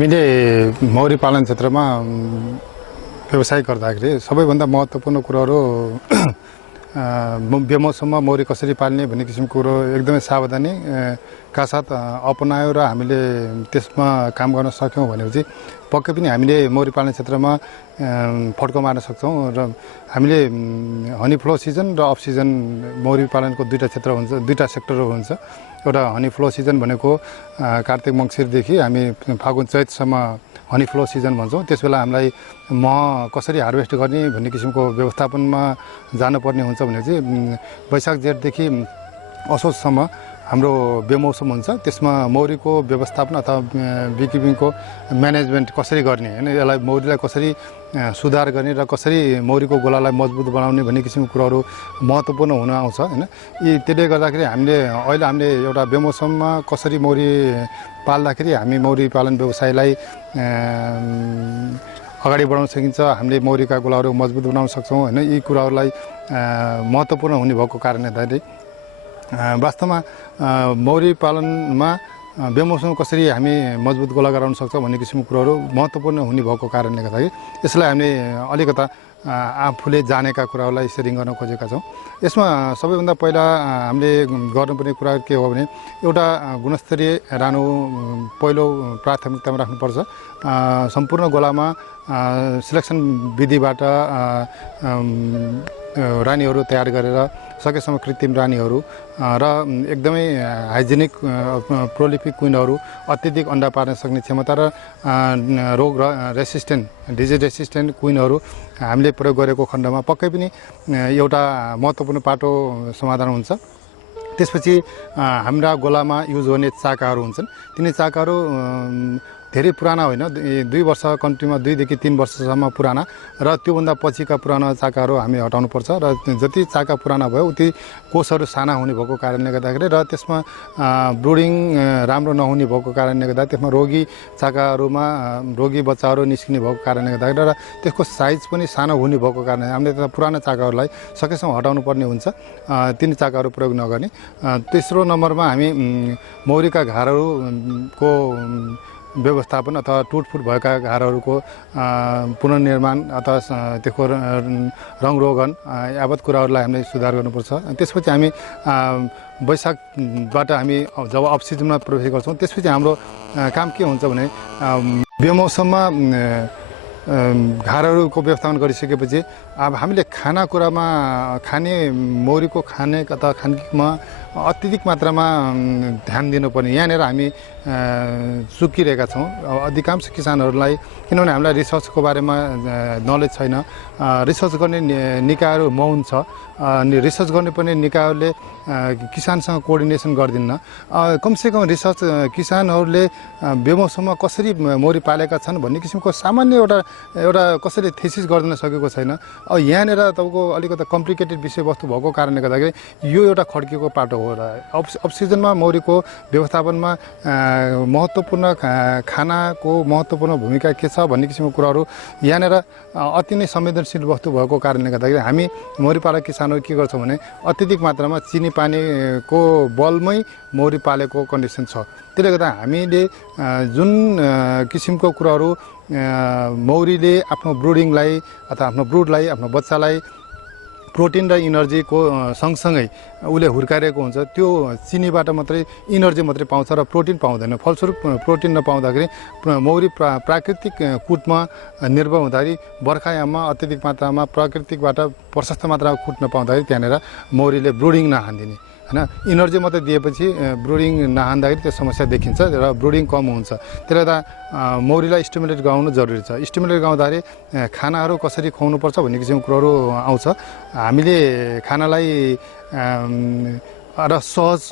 हामीले मौरी पालन क्षेत्रमा व्यवसाय गर्दाखेरि सबैभन्दा महत्त्वपूर्ण कुराहरू बेमौसममा मौरी कसरी पाल्ने भन्ने किसिमको कुरो एकदमै सावधानी का साथ अपनायो र हामीले त्यसमा काम गर्न सक्यौँ भनेपछि पक्कै पनि हामीले मौरी पालन क्षेत्रमा फड्को मार्न सक्छौँ र हामीले हनी फ्लो सिजन र अफ सिजन मौरी पालनको दुईटा क्षेत्र हुन्छ, दुईटा सेक्टरहरू हुन्छ। एउटा हनी फ्लो सिजन भनेको कार्तिक मङ्सिरदेखि हामी फागुन चैतसम्म हनी फ्लो सिजन भन्छौँ। त्यसबेला हामीलाई मह कसरी हार्भेस्ट गर्ने भन्ने किसिमको व्यवस्थापनमा जानुपर्ने हुन्छ भने चाहिँ वैशाख जेठदेखि असोजसम्म हाम्रो बेमौसम हुन्छ। त्यसमा मौरीको व्यवस्थापन अथवा बिकिपिङको म्यानेजमेन्ट कसरी गर्ने हैन, यसलाई मौरीलाई कसरी सुधार गर्ने र कसरी मौरीको गोलालाई मजबुत बनाउने भन्ने किसिमको कुराहरू महत्त्वपूर्ण हुन आउँछ हैन। त्यसले गर्दाखेरि अहिले हामीले एउटा बेमौसममा कसरी मौरी पाल्दाखेरि हामी मौरी पालन व्यवसायलाई अगाडि बढाउन सकिन्छ, हामीले मौरीका गोलाहरू मजबुत बनाउन सक्छौँ हैन। यी कुराहरूलाई महत्त्वपूर्ण हुने भएको कारणले गर्दाखेरि वास्तवमा मौरी पालनमा बेमौसम कसरी हामी मजबुत गोला गराउन सक्छौँ भन्ने किसिमको कुराहरू महत्त्वपूर्ण हुने भएको कारणले गर्दाखेरि यसलाई हामीले अलिकता आफूले जानेका कुराहरूलाई सेयरिङ गर्न खोजेका छौँ। यसमा सबैभन्दा पहिला हामीले गर्नुपर्ने कुरा के हो भने एउटा गुणस्तरीय रानो पहिलो प्राथमिकतामा राख्नुपर्छ। सम्पूर्ण गोलामा सिलेक्सन विधिबाट रानीहरू तयार गरेर सकेसम्म कृत्रिम रानीहरू र एकदमै हाइजेनिक प्रोलिफिक क्विनहरू, अत्यधिक अन्डा पार्न सक्ने क्षमता र रोग रेसिस्टेन्ट डिजिज रेसिस्टेन्ट क्विनहरू हामीले प्रयोग गरेको खण्डमा पक्कै पनि एउटा महत्त्वपूर्ण पाटो समाधान हुन्छ। त्यसपछि हाम्रा गोलामा युज गर्ने चाकाहरू हुन्छन्। तिनी चाकाहरू धेरै पुराना होइन, 2 वर्ष कन्टिन्यूमा 2 देखि 3 वर्षसम्म पुराना र त्योभन्दा पछिका पुराना चाकाहरू हामी हटाउनुपर्छ र जति चाका पुराना भयो उति कोषहरू साना हुने भएको कारणले गर्दाखेरि र त्यसमा ब्रुडिङ राम्रो नहुने भएको कारणले गर्दा त्यसमा रोगी चाकाहरूमा रोगी बच्चाहरू निस्किने भएको कारणले गर्दाखेरि र त्यसको साइज पनि सानो हुने भएको कारणले हामीले त्यो पुराना चाकाहरूलाई सकेसम्म हटाउनु पर्ने हुन्छ, तिनी चाकाहरू प्रयोग नगर्ने। तेस्रो नम्बरमा हामी मौरीका घारहरूको व्यवस्थापन अथवा टुटफुट भएका घारहरूको पुनर्निर्माण अथवा त्यसको रङरोगन यावत कुराहरूलाई हामीले सुधार गर्नुपर्छ। त्यसपछि हामी वैशाखबाट हामी जब अफ सिजनमा प्रवेश गर्छौँ त्यसपछि हाम्रो काम के हुन्छ भने बेमौसममा घारहरूको व्यवस्थापन गरिसकेपछि अब हामीले खानेकुरामा खाने मौरीको खाने अथवा खानकीमा अत्यधिक मात्रामा ध्यान दिनुपर्ने यहाँनिर हामी चुकिरहेका छौँ। अधिकांश किसानहरूलाई किनभने हामीलाई रिसर्चको बारेमा नलेज छैन, रिसर्च गर्ने निकायहरू मौन छ, अनि रिसर्च गर्नुपर्ने निकायहरूले किसानसँग कोअर्डिनेसन गर्दिन्न। कमसेकम रिसर्च किसानहरूले बेमौसममा कसरी मौरी पालेका छन् भन्ने किसिमको सामान्य एउटा कसैले थेसिस गरिदिन सकेको छैन। अब यहाँनिर तपाईँको अलिकति कम्प्लिकेटेड विषयवस्तु भएको कारणले गर्दाखेरि यो एउटा खड्किएको पाटो हो र अफ सिजनमा मौरीको व्यवस्थापनमा महत्त्वपूर्ण खानाको महत्त्वपूर्ण भूमिका के छ भन्ने किसिमको कुराहरू यहाँनिर अति नै संवेदनशील वस्तु भएको कारणले गर्दाखेरि हामी मौरी पालक किसानहरू के गर्छौँ भने अत्यधिक मात्रामा चिनी पानीको बलमै मौरी पालेको कन्डिसन छ। त्यसले गर्दा हामीले जुन किसिमको कुराहरू मौरीले आफ्नो ब्रुडिङलाई अथवा आफ्नो ब्रुडलाई आफ्नो बच्चालाई प्रोटिन र इनर्जीको सँगसँगै उसले हुर्काइरहेको हुन्छ, त्यो चिनीबाट मात्रै इनर्जी मात्रै पाउँछ र प्रोटिन पाउँदैन। फलस्वरूप प्रोटिन नपाउँदाखेरि मौरी प्राकृतिक कुटमा निर्भर हुँदाखेरि बर्खायाममा अत्यधिक मात्रामा प्राकृतिकबाट प्रशस्त मात्रामा कुट नपाउँदाखेरि त्यहाँनिर मौरीले ब्रुडिङ नहान्दिने हैन। इनर्जी मात्रै दिएपछि ब्रुडिङ नहान्दाखेरि त्यो समस्या देखिन्छ र ब्रुडिङ कम हुन्छ। त्यसले गर्दा मौरीलाई स्टिमुलेट गराउनु जरुरी छ। स्टिमुलेट गराउँदाखेरि खानाहरू कसरी खुवाउनुपर्छ भन्ने किसिमको कुराहरू आउँछ। हामीले खानालाई र सहज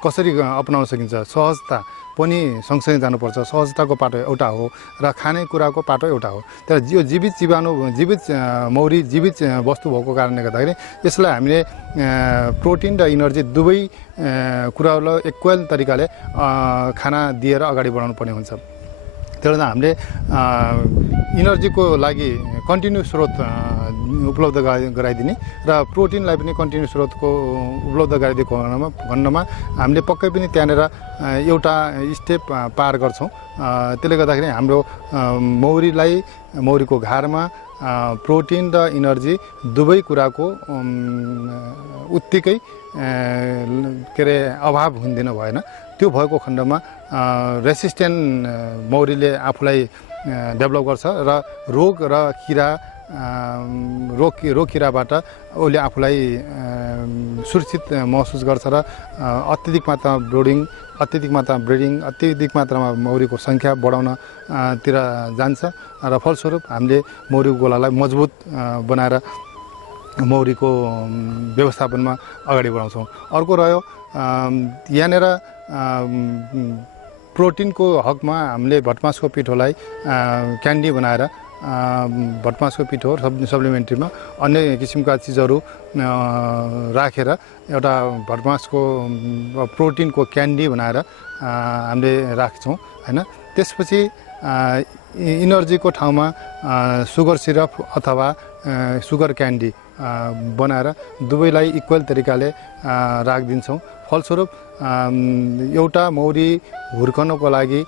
कसरी अपनाउन सकिन्छ, सहजता पनि सँगसँगै जानुपर्छ। सहजताको पाटो एउटा हो र खानेकुराको पाटो एउटा हो। तर यो जीवित जीवाणु जीवित मौरी जीवित वस्तु भएको कारणले गर्दाखेरि यसलाई हामीले प्रोटिन र इनर्जी दुवै कुराहरूलाई इक्वल तरिकाले खाना दिएर अगाडि बढाउनु पर्ने हुन्छ। त्यसले गर्दा हामीले इनर्जीको लागि कन्टिन्यू स्रोत उपलब्ध गराइदिने र प्रोटिनलाई पनि कन्टिन्यू स्रोतको उपलब्ध गराइदिएको खण्डमा हामीले पक्कै पनि त्यहाँनिर एउटा स्टेप पार गर्छौँ। त्यसले गर्दाखेरि हाम्रो मौरीको घारमा प्रोटिन र इनर्जी दुवै कुराको उत्तिकै के अरे अभाव हुँदैन भएन। त्यो भएको खण्डमा रेसिस्टेन्ट मौरीले आफूलाई डेभलप गर्छ र रोग र किरा रोग किराबाट उसले आफूलाई सुरक्षित महसुस गर्छ र अत्यधिक मात्रामा मौरीको सङ्ख्या बढाउन तिर जान्छ र फलस्वरूप हामीले मौरीको गोलालाई मजबुत बनाएर मौरीको व्यवस्थापनमा अगाडि बढाउँछौँ। अर्को रह्यो यहाँनिर प्रोटिनको हकमा हामीले भटमासको पिठोलाई क्यान्डी बनाएर भटमासको पिठो सप्लिमेन्ट्रीमा अन्य किसिमका चिजहरू राखेर एउटा भटमासको प्रोटिनको क्यान्डी बनाएर हामीले राख्छौँ हैन। त्यसपछि इनर्जीको ठाउँमा सुगर सिरप अथवा सुगर क्यान्डी बनाएर दुवैलाई इक्वल तरिकाले राखिदिन्छौँ। फलस्वरूप एउटा मौरी हुर्कनको लागि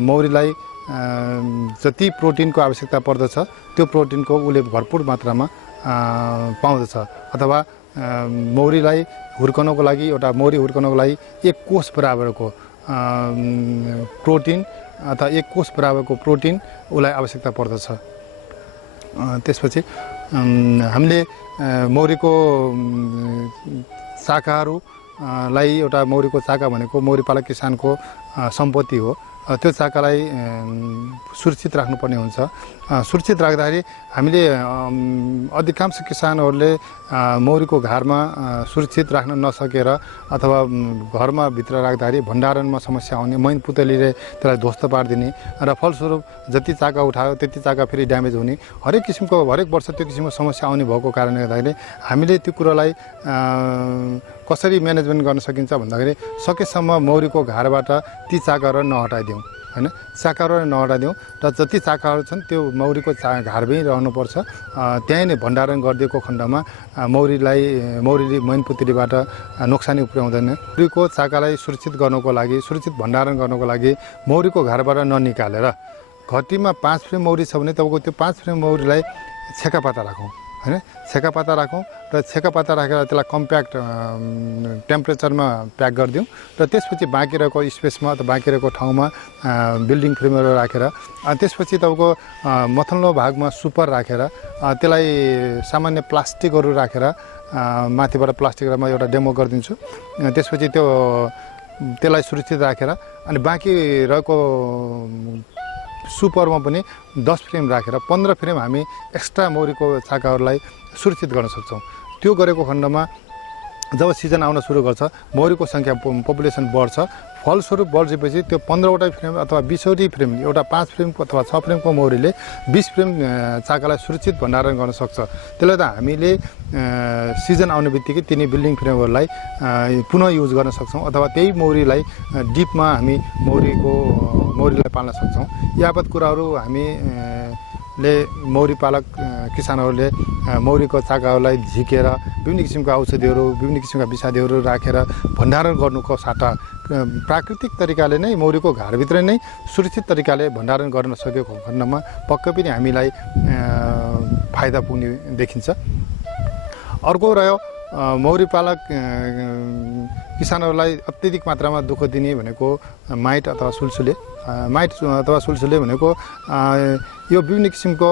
मौरीलाई जति प्रोटिनको आवश्यकता पर्दछ त्यो प्रोटिनको उसले भरपुर मात्रामा पाउँदछ। अथवा मौरीलाई हुर्कनको लागि मौरी हुर्कनको लागि 1 कोष बराबरको प्रोटिन अथवा 1 कोष बराबरको प्रोटिन उसलाई आवश्यकता पर्दछ। त्यसपछि हामीले मौरीको चाकाहरूलाई एउटा मौरीको चाका भनेको मौरी पालक किसानको सम्पत्ति हो। त्यो चाकालाई सुरक्षित राख्नुपर्ने हुन्छ। सुरक्षित राख्दाखेरि हामीले अधिकांश किसानहरूले मौरीको घरमा सुरक्षित राख्न नसकेर अथवा घरमा भित्र राख्दाखेरि भण्डारणमा समस्या आउने, मैन पुतलीले त्यसलाई ध्वस्त पारिदिने र फलस्वरूप जति चाका उठायो त्यति चाका फेरि ड्यामेज हुने हरेक वर्ष त्यो किसिमको समस्या आउने भएको कारणले गर्दाखेरि हामीले त्यो कुरालाई कसरी म्यानेजमेन्ट गर्न सकिन्छ भन्दाखेरि सकेसम्म मौरीको घरबाट ती चाकाहरू नहटाइदिउँ हैन। चाकाहरू नहटाइदिउँ र जति चाकाहरू छन् त्यो मौरीको घरमै रहनुपर्छ। त्यहीँ नै भण्डारण गरिदिएको खण्डमा मौरीले मैनपुत्रीबाट नोक्सानी पुर्याउँदैन। मौरीको चाकालाई सुरक्षित भण्डारण गर्नको लागि मौरीको घरबाट ननिकालेर घटीमा 5 फ्रेम मौरी छ भने तपाईँको त्यो 5 फ्रेम मौरीलाई छेकापाता राखौँ हैन। छेकापाता राखौँ र छेकापाता राखेर त्यसलाई कम्प्याक्ट टेम्परेचरमा प्याक गरिदिउँ र त्यसपछि बाँकी रहेको स्पेसमा अथवा बाँकी रहेको ठाउँमा बिल्डिङ फ्रेमहरू राखेर त्यसपछि तपाईँको मथल्लो भागमा सुपर राखेर त्यसलाई सामान्य प्लास्टिकहरू राखेर माथिबाट प्लास्टिकमा एउटा डेमो गरिदिन्छु। त्यसपछि त्यसलाई सुरक्षित राखेर अनि बाँकी रहेको सुपरमा पनि 10 फ्रेम राखेर 15 फ्रेम हामी एक्स्ट्रा मौरीको चाकाहरूलाई सुरक्षित गर्न सक्छौँ। त्यो गरेको खण्डमा जब सिजन आउन सुरु गर्छ मौरीको सङ्ख्या पपुलेसन बढ्छ। फलस्वरूप बढेपछि त्यो 15वटा फ्रेम अथवा 20वटा फ्रेम एउटा 5 फ्रेमको अथवा 6 फ्रेमको मौरीले 20 फ्रेम चाकालाई सुरक्षित भण्डारण गर्न सक्छ। त्यसले गर्दा हामीले सिजन आउने बित्तिकै तिनी बिल्डिङ फ्रेमहरूलाई पुनः युज गर्न सक्छौँ अथवा त्यही मौरीलाई डिपमा हामी मौरीलाई पाल्न सक्छौँ। यावत कुराहरू हामीले मौरी पालक किसानहरूले मौरीको चाकाहरूलाई झिकेर विभिन्न किसिमका औषधिहरू विभिन्न किसिमका विषादीहरू राखेर भण्डारण गर्नुको साटा प्राकृतिक तरिकाले नै मौरीको घरभित्र नै सुरक्षित तरिकाले भण्डारण गर्न सकेको खण्डमा पक्कै पनि हामीलाई फाइदा पुग्ने देखिन्छ। अर्को रह्यो मौरी पालक किसानहरूलाई अत्यधिक मात्रामा दुःख दिने भनेको माइट अथवा सुलसुले भनेको यो विभिन्न किसिमको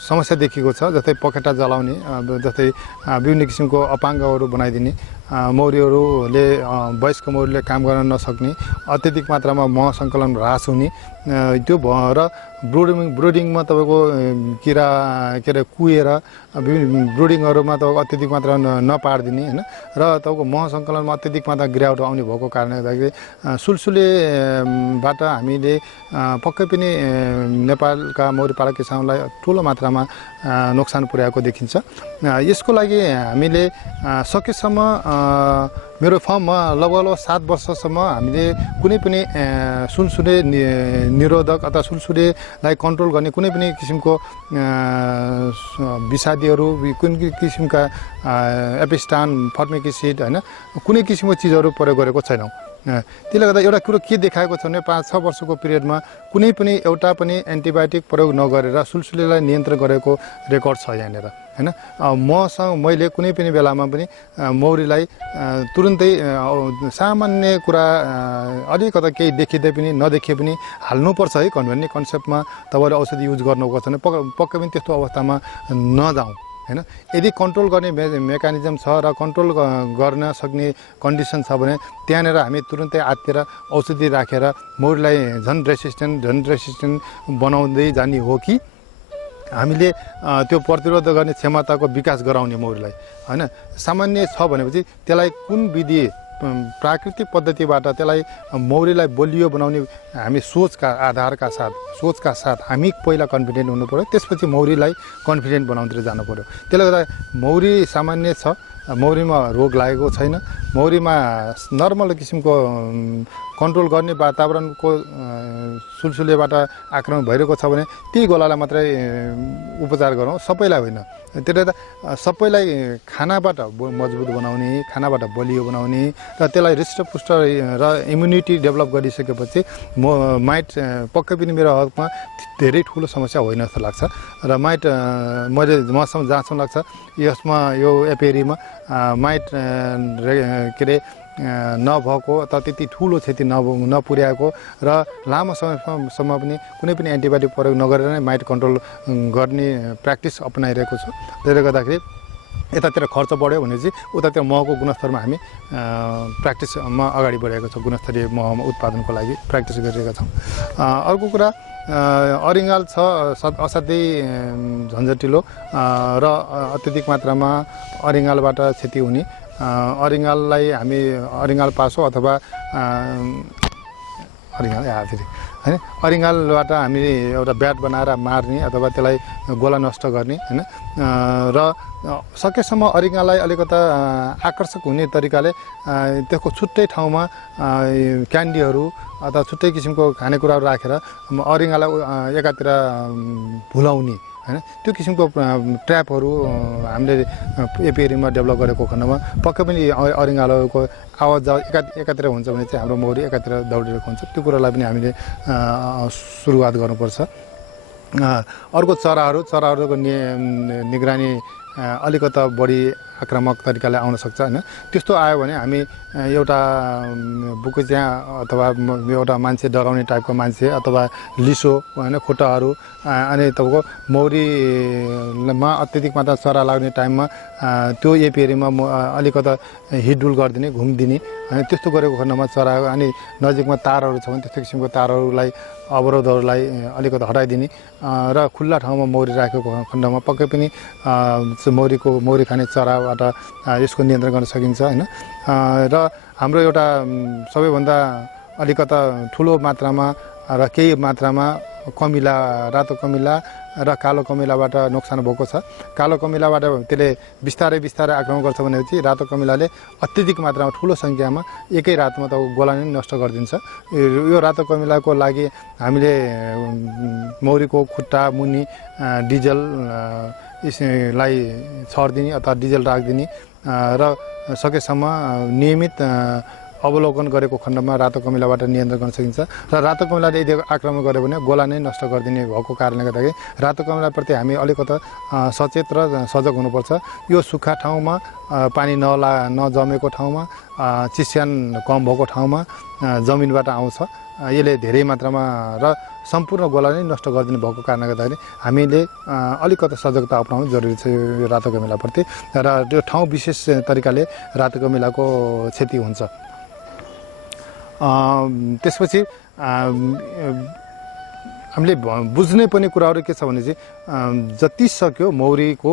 समस्या देखिएको छ। जस्तै पखेटा जलाउने, जस्तै विभिन्न किसिमको अपाङ्गहरू बनाइदिने, मौरीहरूले वयस्क मौरीले काम गर्न नसक्ने, अत्यधिक मात्रामा मह सङ्कलन ह्रास हुने त्यो र ब्रुडिङमा तपाईँको किरा कुहेर विभिन्न ब्रुडिङहरूमा तपाईँको अत्यधिक मात्रामा नपारिदिने होइन र तपाईँको मह सङ्कलनमा अत्यधिक मात्रा गिरावट आउने भएको कारणले गर्दाखेरि सुलसुलेबाट हामीले पक्कै पनि नेपालका मौरी पालक किसानलाई ठुलो मात्रामा नोक्सान पुर्याएको देखिन्छ। यसको लागि हामीले सकेसम्म मेरो फर्ममा लगभग 7 वर्षसम्म हामीले कुनै पनि सुलसुले निरोधक अथवा सुलसुलेलाई कन्ट्रोल गर्ने कुनै पनि किसिमको विषादीहरू कुनै किसिमका एपिस्टान फर्मिक एसिड होइन कुनै किसिमको चिजहरू प्रयोग गरेको छैनौँ। त्यसले गर्दा एउटा कुरो के देखाएको छ भने 5-6 वर्षको पिरियडमा कुनै पनि एउटा पनि एन्टिबायोटिक प्रयोग नगरेर सुलसुलेलाई नियन्त्रण गरेको रेकर्ड छ यहाँनिर होइन। मैले कुनै पनि बेलामा पनि मौरीलाई तुरुन्तै सामान्य कुरा अलिकता केही देखिँदै पनि नदेखिए पनि हाल्नुपर्छ है भन्ने कन्सेप्टमा तपाईँले औषधि युज गर्नुपर्छ भने पक्कै पनि त्यस्तो अवस्थामा नजाउँ होइन। यदि कन्ट्रोल गर्ने मेकानिजम छ र कन्ट्रोल गर्न सक्ने कन्डिसन छ भने त्यहाँनिर हामी तुरुन्तै आत्तिएर औषधि राखेर मौरीलाई झन् रेसिस्टेन्ट बनाउँदै जाने हो कि हामीले त्यो प्रतिरोध गर्ने क्षमताको विकास गराउने मौरीलाई होइन। सामान्य छ भनेपछि त्यसलाई कुन विधि प्राकृतिक पद्धतिबाट त्यसलाई मौरीलाई बलियो बनाउने हामी सोचका साथ हामी पहिला कन्फिडेन्ट हुनु पर्यो, त्यसपछि मौरीलाई कन्फिडेन्ट बनाउनुतिर जानु पर्यो। त्यसले गर्दा मौरी सामान्य छ, मौरीमा रोग लागेको छैन, मौरीमा नर्मल किसिमको कन्ट्रोल गर्ने वातावरणको सुलसुलेबाट आक्रमण भइरहेको छ भने त्यही गोलालाई मात्रै उपचार गरौँ, सबैलाई होइन। त्यसले गर्दा सबैलाई खानाबाट मजबुत बनाउने, खानाबाट बलियो बनाउने र त्यसलाई हृष्टपुष्ट र इम्युनिटी डेभलप गरिसकेपछि माइट पक्कै पनि मेरो हकमा धेरै ठुलो समस्या होइन जस्तो लाग्छ। र माइट मसँग जहाँसम्म लाग्छ यसमा यो एपेरीमा माइट के अरे नभएको अथवा त्यति ठुलो क्षति नपुर्याएको र लामो समयसम्म पनि कुनै पनि एन्टिबायोटिक प्रयोग नगरेर नै माइट कन्ट्रोल गर्ने प्र्याक्टिस अपनाइरहेको छु। त्यसले गर्दाखेरि यतातिर खर्च बढ्यो भने चाहिँ उतातिर महको गुणस्तरमा हामी प्र्याक्टिसमा अगाडि बढेको छौँ, गुणस्तरीय मह उत्पादनको लागि प्र्याक्टिस गरिरहेका छौँ। अर्को कुरा अरिङ्गाल छ असाध्यै झन्झटिलो र अत्यधिक मात्रामा अरिङ्गालबाट क्षति हुने। अरिङ्गाललाई हामी अरिङ्गाल पासो अथवा होइन अरिङ्गालबाट हामी एउटा ब्याट बनाएर मार्ने अथवा त्यसलाई गोला नष्ट गर्ने होइन। र सकेसम्म अरिङ्गाललाई अलिकता आकर्षक हुने तरिकाले त्यसको छुट्टै ठाउँमा क्यान्डीहरू अथवा छुट्टै किसिमको खानेकुराहरू राखेर अरिङ्गालाई एकातिर भुलाउने होइन। त्यो किसिमको ट्र्यापहरू हामीले एपिएरीमा डेभलप गरेको खण्डमा पक्कै पनि अरिङ्गालको आवाज एकातिर हुन्छ भने चाहिँ हाम्रो मौरी एकातिर दौडिरहेको हुन्छ। त्यो कुरालाई पनि हामीले सुरुवात गर्नुपर्छ। अर्को चराहरूको निगरानी अलिकता बढी आक्रामक तरिकाले आउन सक्छ होइन। त्यस्तो आयो भने हामी एउटा बुकुच्या अथवा एउटा मान्छे डराउने टाइपको मान्छे अथवा लिसो होइन खुट्टाहरू अनि तपाईँको मौरीमा अत्यधिक मात्रा चरा लाग्ने टाइममा त्यो एपिएरीमा अलिकता हिडडुल गरिदिने घुमिदिने अनि त्यस्तो गरेको खण्डमा चरा अनि नजिकमा तारहरू छ भने त्यस्तो किसिमको तारहरूलाई अवरोधहरूलाई अलिकति हटाइदिने र खुल्ला ठाउँमा मौरी राखेको खण्डमा पक्कै पनि मौरी खाने चराबाट यसको नियन्त्रण गर्न सकिन्छ होइन। र हाम्रो एउटा सबैभन्दा अलिकता ठुलो मात्रामा र केही मात्रामा कमिला रातो कमिला र कालो कमिलाबाट नोक्सान भएको छ। कालो कमिलाबाट त्यसले बिस्तारै आक्रमण गर्छ भनेपछि रातो कमिलाले अत्यधिक मात्रामा ठुलो सङ्ख्यामा एकै रातमा त गोला नै नष्ट गरिदिन्छ। यो रातो कमिलाको लागि हामीले मौरीको खुट्टा मुनि डिजललाई छरिदिने अथवा डिजल राखिदिने र सकेसम्म नियमित अवलोकन गरेको खण्डमा रातो कमिलाबाट नियन्त्रण गर्न सकिन्छ। र रातो कमिलाले यदि आक्रमण गर्यो भने गोला नै नष्ट गरिदिने भएको कारणले गर्दाखेरि रातो कमिलाप्रति हामी अलिकता सचेत र सजग हुनुपर्छ। यो सुक्खा ठाउँमा पानी नजमेको ठाउँमा चिस्यान कम भएको ठाउँमा जमिनबाट आउँछ। यसले धेरै मात्रामा र सम्पूर्ण गोला नै नष्ट गरिदिनु भएको कारणले गर्दाखेरि हामीले अलिकता सजगता अपनाउनु जरुरी छ यो रातो कमिलाप्रति र त्यो ठाउँ विशेष तरिकाले रातो कमिलाको क्षति हुन्छ। त्यसपछि हामीले बुझ्ने पनि कुराहरू के छ भने चाहिँ जति सक्यो मौरीको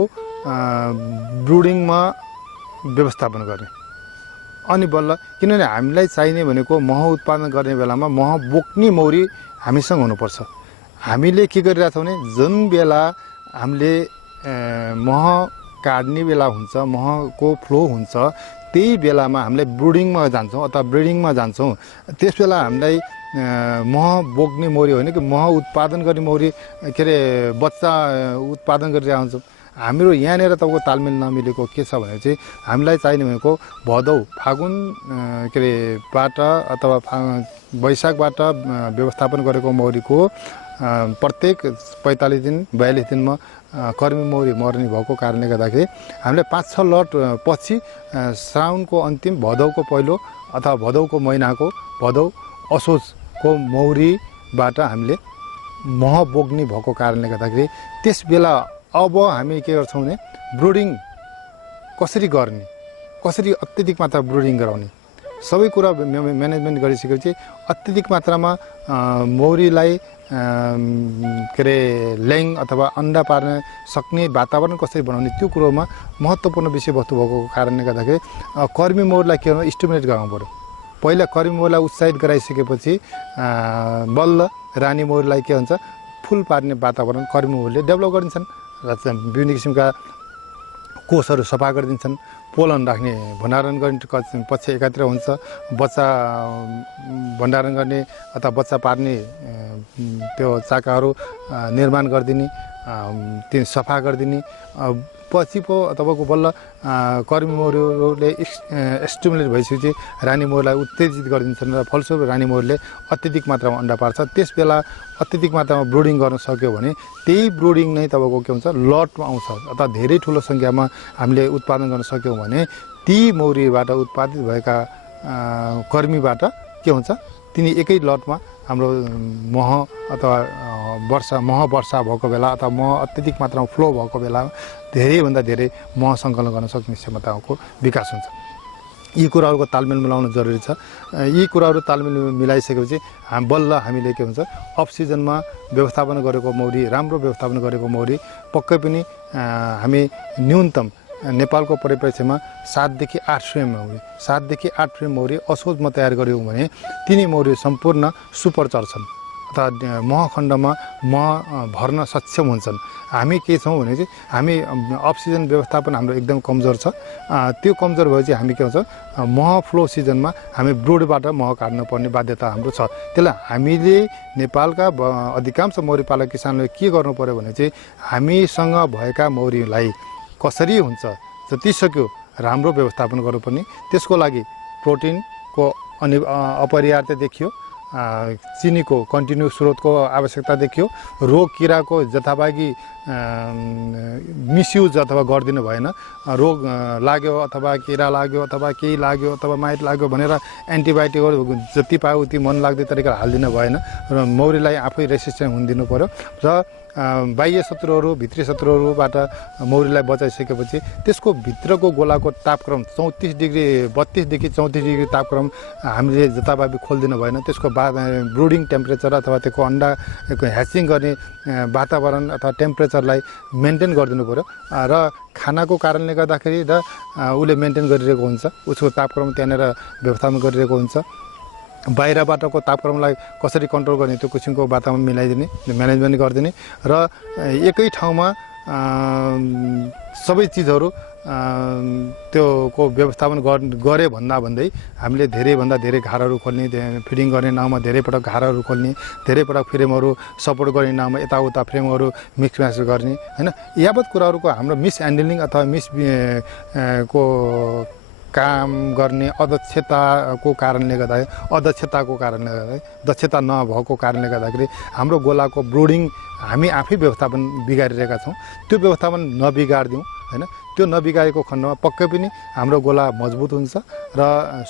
ब्रुडिङमा व्यवस्थापन गर्ने अनि बल्ल किनभने हामीलाई चाहिने भनेको मह उत्पादन गर्ने बेलामा मह बोक्ने मौरी हामीसँग हुनुपर्छ। हामीले के गरिरहेछौँ भने जुन बेला हामीले मह काट्ने बेला हुन्छ महको फ्लो हुन्छ त्यही बेलामा हामीले ब्रुडिङमा जान्छौँ अथवा ब्रिडिङमा जान्छौँ। त्यस बेला हामीलाई मह बोक्ने मौरी होइन कि मह उत्पादन गर्ने मौरी के अरे बच्चा उत्पादन गरेर आउँछौँ। हाम्रो यहाँनिर तपाईँको तालमेल नमिलेको के छ भने चाहिँ हामीलाई चाहिने भनेको भदौ फागुन के अरे बाट अथवा वैशाखबाट व्यवस्थापन गरेको मौरीको प्रत्येक 45 दिन 42 दिनमा कर्मी मौरी मर्ने भएको कारणले गर्दाखेरि हामीले 5-6 लट पछि श्रावणको अन्तिम भदौको पहिलो अथवा भदौको महिनाको भदौ असोजको मौरीबाट हामीले मह बोक्ने भएको कारणले गर्दाखेरि त्यस बेला अब हामी के गर्छौँ भने ब्रुडिङ कसरी गर्ने, कसरी अत्यधिक मात्रा ब्रुडिङ गराउने सबै कुरा म्यानेजमेन्ट गरिसकेपछि अत्यधिक मात्रामा मौरीलाई के अरे ल्याङ अथवा अन्डा पार्न सक्ने वातावरण कसरी बनाउने त्यो कुरोमा महत्त्वपूर्ण विषयवस्तु भएको कारणले गर्दाखेरि कर्मी मौरीलाई के गर्नु स्टिमुलेट गराउनु पऱ्यो। पहिला कर्मी मौरीलाई उत्साहित गराइसकेपछि बल्ल रानी मौरीलाई के हुन्छ फुल पार्ने वातावरण कर्मी मौरीले डेभलप गरिदिन्छन् र विभिन्न किसिमका कोषहरू सफा गरिदिन्छन्। पोलन राख्ने भण्डारण गर्ने पक्ष एकातिर हुन्छ, बच्चा भण्डारण गर्ने अथवा बच्चा पार्ने त्यो चाकाहरू निर्माण गरिदिने, त्यो सफा गरिदिने पछि पो तपाईँको बल्ल कर्मी मौरीले स्टिमुलेट भइसकेपछि रानी मौरीलाई उत्तेजित गरिदिन्छन् र फलस्वरूप रानी मौरीले अत्यधिक मात्रामा अन्डा पार्छ। त्यस बेला अत्यधिक मात्रामा ब्रुडिङ गर्न सक्यो भने त्यही ब्रुडिङ नै तपाईँको के हुन्छ लटमा आउँछ अथवा धेरै ठुलो सङ्ख्यामा हामीले उत्पादन गर्न सक्यौँ भने ती मौरीबाट उत्पादित भएका कर्मीबाट के हुन्छ तिनी एकै लटमा हाम्रो मह अथवा मह वर्षा भएको बेला अथवा मह अत्यधिक मात्रामा फ्लो भएको बेला धेरैभन्दा धेरै मह सङ्कलन गर्न सक्ने क्षमताको विकास हुन्छ। यी कुराहरूको तालमेल मिलाउनु जरुरी छ। यी कुराहरू तालमेल मिलाइसकेपछि बल्ल हामीले के हुन्छ अफ सिजनमा व्यवस्थापन गरेको मौरी, राम्रो व्यवस्थापन गरेको मौरी पक्कै पनि हामी न्यूनतम नेपालको परिप्रेक्ष्यमा 7 देखि 8 फ्रेम मौरी 7 देखि 8 फ्रेम मौरी असोजमा तयार गऱ्यौँ भने तिनी मौरी सम्पूर्ण सुपर चर्छन् अथवा मह खण्डमा मह भर्न सक्षम हुन्छन्। हामी के छौँ भने चाहिँ हामी अफ सिजन व्यवस्थापन हाम्रो एकदम कमजोर छ। त्यो कमजोर भएपछि हामी के हुन्छ मह फ्लो सिजनमा हामी ब्रुडबाट मह काट्नुपर्ने बाध्यता हाम्रो छ। त्यसलाई हामीले नेपालका अधिकांश मौरी पालक किसानले के गर्नु पर्यो भने चाहिँ हामीसँग भएका मौरीलाई कसरी हुन्छ जति सक्यो राम्रो व्यवस्थापन गर्नुपर्ने। त्यसको लागि प्रोटिनको अपरिहार्य देखियो, चिनीको कन्टिन्यू स्रोतको आवश्यकता देखियो, रोग किराको जथाभावी मिसयुज अथवा गरिदिनु भएन। रोग लाग्यो अथवा किरा लाग्यो अथवा केही लाग्यो अथवा माइट लाग्यो भनेर एन्टिबायोटिकहरू जति पायो उति मन लाग्दै तरिकाले हालिदिनु भएन र मौरीलाई आफै रेसिस्टेन्ट हुन दिनु पर्यो र बाह्य शत्रुहरू भित्री शत्रुहरूबाट मौरीलाई बचाइसकेपछि त्यसको भित्रको गोलाको तापक्रम 32 डिग्री 32 देखि 34 डिग्री तापक्रम हामीले जताभावी खोलिदिनु भएन। त्यसको ब्रुडिङ टेम्परेचर अथवा त्यसको अन्डाको ह्याचिङ गर्ने वातावरण अथवा टेम्परेचरलाई मेन्टेन गरिदिनु पर्यो र खानाको कारणले गर्दाखेरि र उसले मेन्टेन गरिरहेको हुन्छ, उसको तापक्रम त्यहाँनिर व्यवस्थापन गरिरहेको हुन्छ। बाहिरबाटको तापक्रमलाई कसरी कन्ट्रोल गर्ने त्यो किसिमको वातावरण मिलाइदिने, म्यानेजमेन्ट गरिदिने र एकै ठाउँमा सबै चिजहरू त्यो को व्यवस्थापन गरे भन्दै हामीले धेरैभन्दा धेरै घरहरू खोल्ने, फिडिङ गर्ने नाममा धेरै पटक घरहरू खोल्ने, धेरै पटक फ्रेमहरू सपोर्ट गर्ने नाममा यताउता फ्रेमहरू मिक्सम्याच गर्ने हैन, यावत कुराहरूको हाम्रो मिस ह्यान्डलिङ अथवा मिस को काम गर्ने अदक्षताको कारणले गर्दा दक्षता नभएको कारणले गर्दाखेरि हाम्रो गोलाको ब्रुडिङ हामी आफै व्यवस्थापन बिगारिरहेका छौँ। त्यो व्यवस्थापन नबिगार्दिउँ हैन, त्यो नबिगारेको खण्डमा पक्कै पनि हाम्रो गोला मजबुत हुन्छ र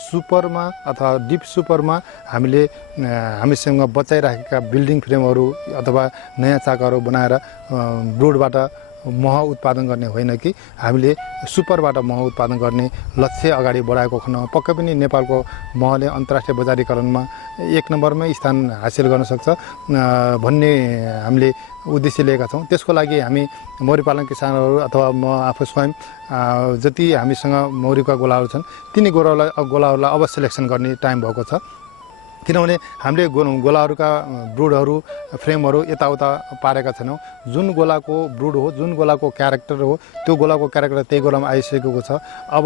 सुपरमा अथवा डिप सुपरमा हामीले हामीसँग बचाइराखेका बिल्डिङ फ्रेमहरू अथवा नयाँ चाकाहरू बनाएर ब्रुडबाट मह उत्पादन गर्ने होइन कि हामीले सुपरबाट मह उत्पादन गर्ने लक्ष्य अगाडि बढाएको खण्डमा पक्कै पनि नेपालको महले अन्तर्राष्ट्रिय बजारीकरणमा 1 नम्बरमै स्थान हासिल गर्न सक्छ भन्ने हामीले उद्देश्य लिएका छौँ। त्यसको लागि हामी मौरी पालन किसानहरू अथवा म आफू स्वयं जति हामीसँग मौरीका गोलाहरू छन् तिनी गोलाहरूलाई अब सिलेक्सन गर्ने टाइम भएको छ किनभने हामीले गोलाहरूका ब्रुडहरू फ्रेमहरू यताउता पारेका छैनौँ। जुन गोलाको ब्रुड हो, जुन गोलाको क्यारेक्टर हो, त्यो गोलाको क्यारेक्टर त्यही गोलामा आइसकेको छ। अब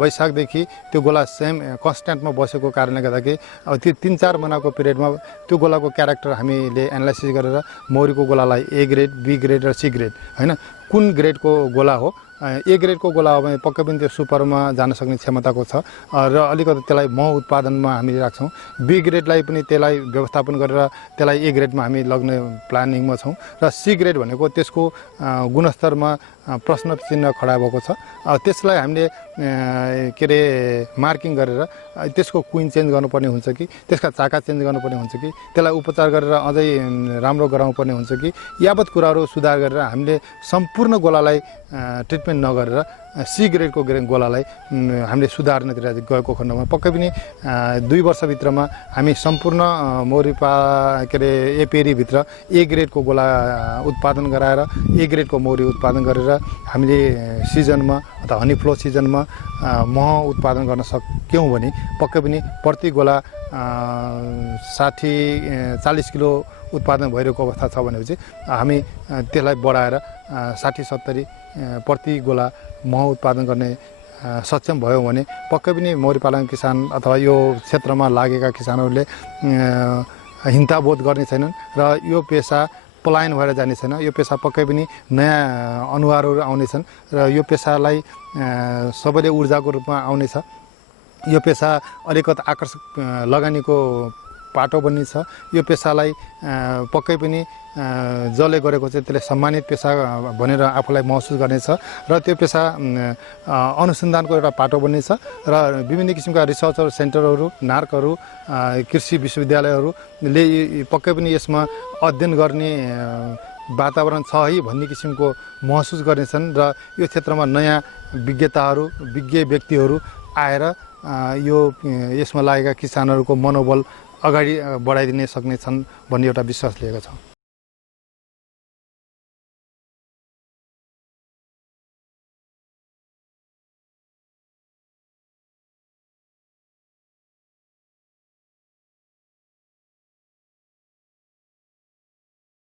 वैशाखदेखि त्यो गोला सेम कन्स्ट्यान्टमा बसेको कारणले गर्दाखेरि अब त्यो 3-4 महिनाको पिरियडमा त्यो गोलाको क्यारेक्टर हामीले एनालाइसिस गरेर मौरीको गोलालाई ए ग्रेड, बी ग्रेड र सी ग्रेड होइन कुन ग्रेडको गोला हो, ए ग्रेडको गोला हो भने पक्कै पनि त्यो सुपरमा जान सक्ने क्षमताको छ र अलिकति त्यसलाई मह उत्पादनमा हामीले राख्छौँ। बी ग्रेडलाई पनि त्यसलाई व्यवस्थापन गरेर त्यसलाई ए ग्रेडमा हामी लग्ने प्लानिङमा छौँ र सी ग्रेड भनेको त्यसको गुणस्तरमा प्रश्न चिन्ह खडा भएको छ। त्यसलाई हामीले के अरे मार्किङ गरेर त्यसको क्विन चेन्ज गर्नुपर्ने हुन्छ कि त्यसका चाका चेन्ज गर्नुपर्ने हुन्छ कि त्यसलाई उपचार गरेर अझै राम्रो गराउनुपर्ने हुन्छ कि यावत कुराहरू सुधार गरेर हामीले सम्पूर्ण गोलालाई ट्रिटमेन्ट नगरेर सी ग्रेडको गोलालाई हामीले सुधार्नतिर गएको खण्डमा पक्कै पनि 2 वर्षभित्रमा हामी सम्पूर्ण मौरीपा के अरे एपेरीभित्र ए ग्रेडको गोला उत्पादन गराएर ए ग्रेडको मौरी उत्पादन गरेर हामीले सिजनमा अथवा हनी फ्लो सिजनमा मह उत्पादन गर्न सक्यौँ भने पक्कै पनि प्रति गोला 40 किलो उत्पादन भइरहेको अवस्था छ भनेपछि हामी त्यसलाई बढाएर 60-70 प्रति गोला मह उत्पादन गर्ने सक्षम भयो भने पक्कै पनि मौरी पालन किसान अथवा यो क्षेत्रमा लागेका किसानहरूले हिंताबोध गर्ने छैनन् र यो पेसा पलायन भएर जाने छैन। यो पेसा पक्कै पनि नयाँ अनुहारहरू आउनेछन् र यो पेसालाई सबैले ऊर्जाको रूपमा आउनेछ। यो पेसा अलिकति आकर्षक लगानीको पाटो बन्नेछ। यो पेसालाई पक्कै पनि जसले गरेको चाहिँ त्यसले सम्मानित पेसा भनेर आफूलाई महसुस गर्नेछ र त्यो पेसा अनुसन्धानको एउटा पाटो बन्नेछ र विभिन्न किसिमका रिसर्चहरू सेन्टरहरू, नार्कहरू, कृषि विश्वविद्यालयहरूले पक्कै पनि यसमा अध्ययन गर्ने वातावरण छ है भन्ने किसिमको महसुस गर्नेछन् र यो क्षेत्रमा नयाँ विज्ञताहरू, विज्ञ व्यक्तिहरू आएर यो यसमा लागेका किसानहरूको मनोबल अगाडि बढाइदिन सक्नेछन् भन्ने एउटा विश्वास लिएको छ।